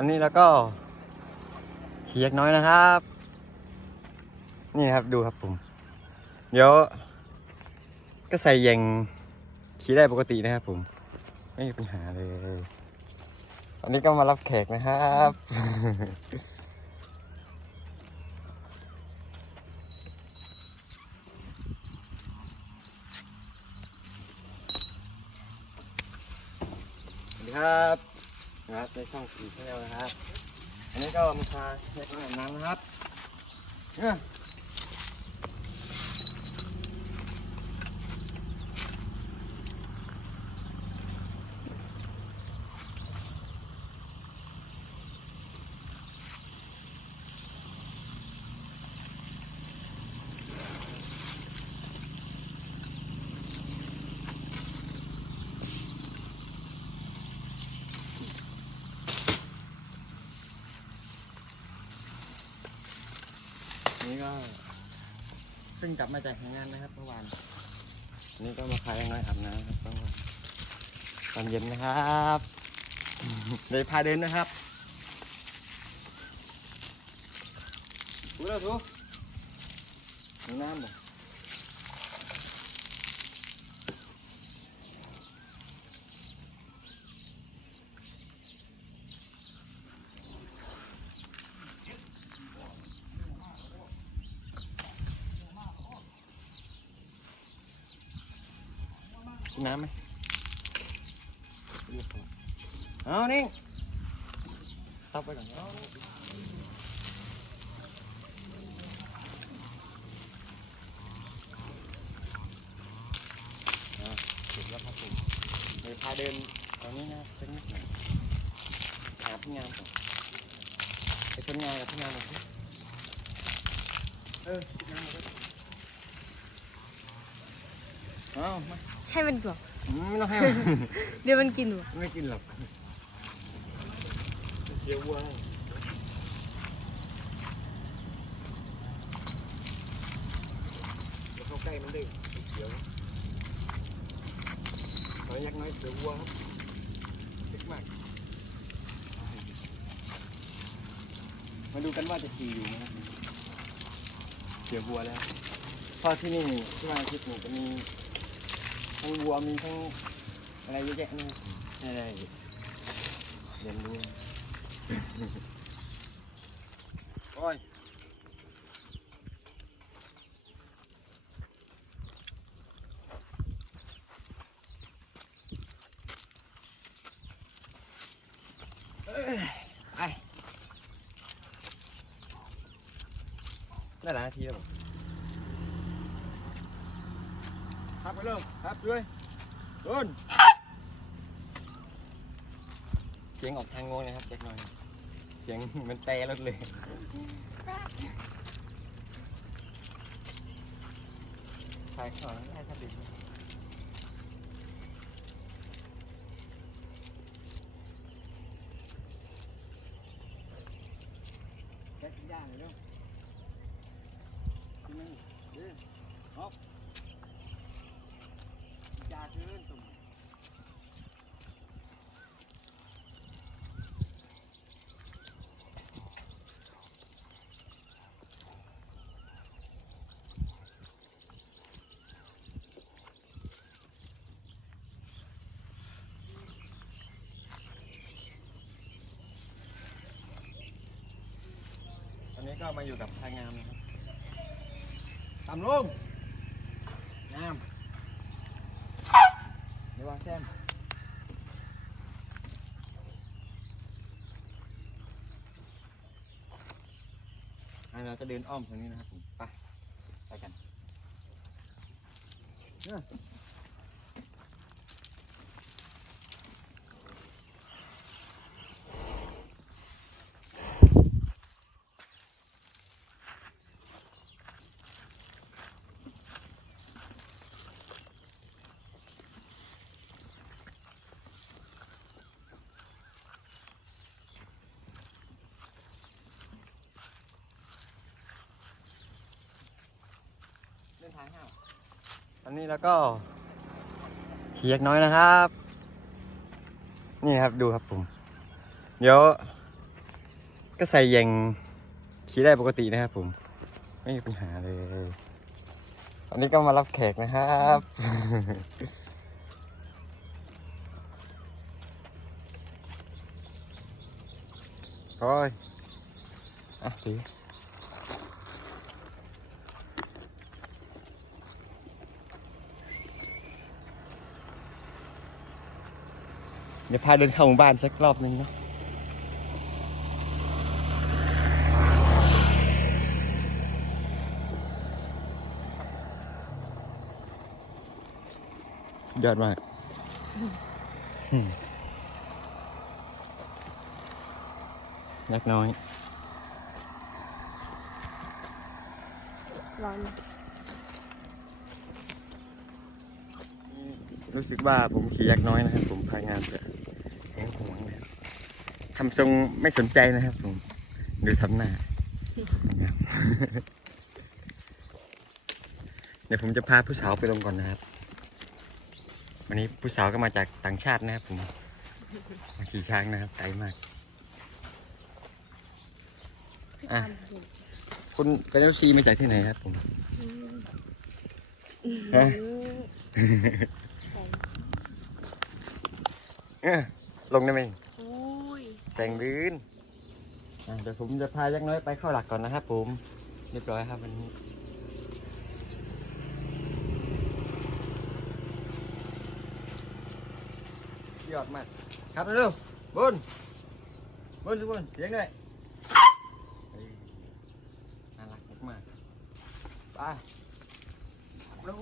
อันนี้แล้วก็เขียกน้อยนะครับ นี่ครับดูครับผมเดี๋ยวก็ใส่แยงขี่ได้ปกตินะครับผม ไม่มีปัญหาเลยอันนี้ก็มารับแขกนะครับสวัสดีครับ นะครับในช่องสีเทลนะครับ อันนี้ก็มาทาเช็คน้ำน้ำนะครับ ก็เพิ่งกลับมาจากทำงานนะครับเมื่อวานอันนี้ก็มาพายังน้อยอาบน้ำครับต้องตอนเย็นนะครับเลยพาเดินนะครับถูแล้วถูมีน้ำบ่ กินน้ำไหมเอานิ่งเข้าไปก่อนเอาเอาเสร็จแล้วครับผมเลยพาเดินตอนนี้นะเป็นนิดหน่อยหาพี่งานก่อนไปคนงานกับพี่งานหน่อยสิเออพี่งานมาด้วย เอามาให้มันก่อนอืมไม่ต้องให้มันเดี๋ยวมันกินหรอไม่กินหรอกเดี๋ยววัวเดี๋ยวเข้าใกล้มันได้เดี๋ยวตอนยักษ์น้อยเสือวัวครับเล็กมาก มาดูกันว่าจะขี่อยู่ไหมครับเสือวัวแล้วเพราะที่นี่ที่มาคิดนี่จะมี ทั้งวัวมีทั้งอะไรเยอะแยะนี่ให้ได้เรียนรู้โอ้ยเอ้ยไปได้หลายนาทีแล้วผม ครับไปเริ่มครับด้วยต้นเสียงออกทางงงนะครับเล็กน้อย เสียงเหมันแต่รถเลยใช่ขอได้ครับดิแค่กินย่างเลยเนาะกินไหมเด้อฮอกยาเกินตุ่ม ตอนนี้ ก็มาอยู่กับทางงามนะครับตามลงงามเดี๋ยววางแซมอันเราจะเดินอ้อมทางนี้นะครับผมไปไปกันเออ เดินทางห้าอันนี้แล้วก็เขียกน้อยนะครับ นี่ครับดูครับผมเดี๋ยวก็ใส่แยงขี่ได้ปกตินะครับผม ไม่มีปัญหาเลยตอนนี้ก็มารับแขกนะครับโอ้ย อะดี เดี๋ยวพาเดินเข้าหมู่บ้านสักรอบนึงเนาะยอดมากอืมยักษ์น้อย ร้อน รู้สึกว่าผมขี่ยักษ์น้อยนะครับ ผมพายงานจะแหงหวงนะครับ ทำทรงไม่สนใจนะครับผมดูทำหน้า เดี๋ยวผมจะพาผู้สาวไปลงก่อนนะครับ วันนี้ผู้สาวก็มาจากต่างชาตินะครับผมมาขี่ช้างนะครับไกลมากอะคุณเป็นเอฟซีมาจากที่ไหนครับผมฮะเออลงได้ไหม สงลื่นอะเดี๋ยวผมจะพายักษ์น้อยไปเข้าหลักก่อนนะครับผมเรียบร้อยครับวันนี้ยอดมากครับเร็วๆบุญบุญสิบุญเสียงด้วยเฮ้ยน่ารักมากๆไปเร็ว